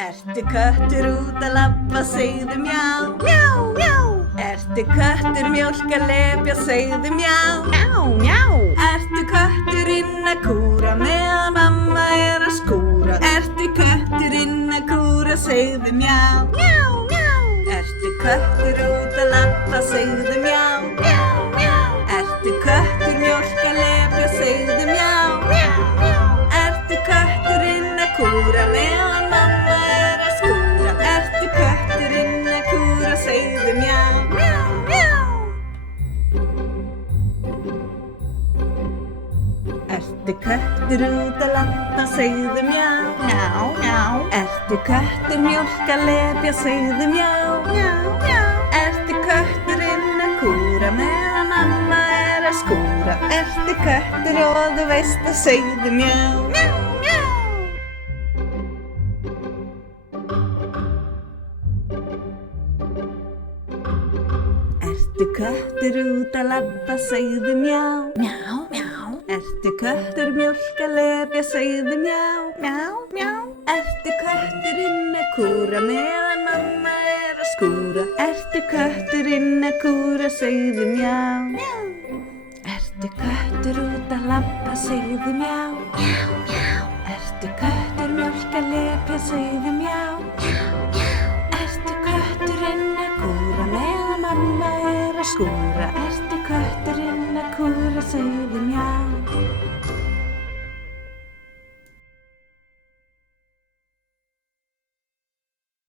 Ertu köttur út að labba, segðu mjá, mjá, mjá. Ertu köttur mjólk að lepja, segðu mjá, mjá, mjá. Ertu kötturinn að kúra meðan mamma er að skúra? Ertu kötturinn að kúra, segðu mjá, mjá, mjá. Ertu köttur út að labba, segðu mjá, mjá, mjá. Ertu köttur mjólk að lepja, segðu mjá, mjá, mjá. Ertu kötturinn að kúra meðan mamma er að skúra? Ertu kötturinn að kúra, segðu mjá, mjá, mjá. Ertu köttur út að labba, segðu mjá, mjá, mjá. Ertu köttur mjólk að lepja, segðu mjá, mjá, mjá. Ertu kötturinn að kúra meðan mamma er að skúra? Ertu köttur og þú veist að segðu mjá, mjá, mjá. Ertu köttur út að labba, segðu mjá, mjá, mjá. Ertu köttur mjólk að lepja, segðu mjá, mjá, mjá. Ertu kötturinn að kúra meðan mamma er að skúra? Ertu kötturinn að kúra, segðu mjá, mjá. Ertu köttur út að labba, segðu mjá, mjá, mjá. Ertu köttur mjólk að lepja, segðu mjá, mjá, mjá. Ertu kötturinn að kúra meðan mamma er að skúra? Ertu kötturinn að kúra, segðu mjá.